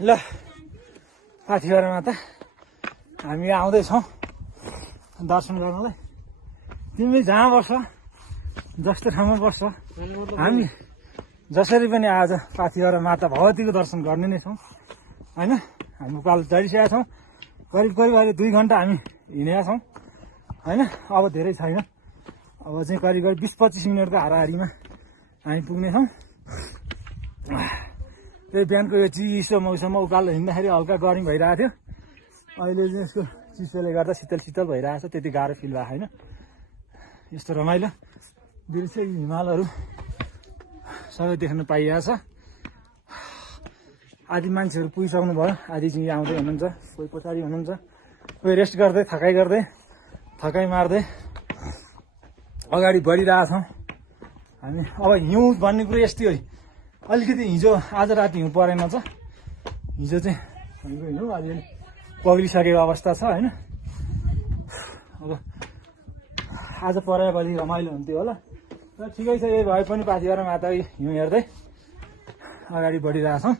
ल पाथिभरामा त हामी आउँदैछौँ दर्शन गर्नलाई। तिमी जहाँ बस्छ जस्तो ठाउँमा बस्छ हामी जसरी पनि आज पाथिभरा माता भगवतीको दर्शन गर्ने नै छौँ होइन। हामी उकालो चढिसकेका छौँ, करिब अहिले 2 घन्टा हामी हिँडेका छौँ होइन। अब धेरै छैन, अब चाहिँ करिब 20-25 मिनटको हाराहारीमा हामी पुग्नेछौँ। त्यही बिहानको यो चिसो मौसममा उकालो हिँड्दाखेरि हल्का गर्मी भइरहेको थियो, अहिले चाहिँ यसको चिसोले गर्दा शीतल भइरहेको छ, त्यति गाह्रो फिल भएको छैन। यस्तो रमाइलो दृश्य हिमालहरू सबै देख्न पाइएको छ। आदि मान्छेहरू पुगिसक्नु भयो, आदि चाहिँ आउँदै हुनुहुन्छ, कोही पछाडि हुनुहुन्छ, कोही रेस्ट गर्दै थकाइ मार्दै अगाडि बढिरहेछौँ हामी। अब हिउँ भन्ने कुरो यस्तै हो, अलिकति हिजो आज राति हिउँ परेन छ, हिजो चाहिँ भनेको हिउँ अलिअलि पग्लिसकेको अवस्था छ होइन। अब आज परेपछि रमाइलो हुन्थ्यो होला, तर ठिकै छ, यही भए पनि पाथिभरा माता हिउँ हेर्दै अगाडि बढिरहेछौँ।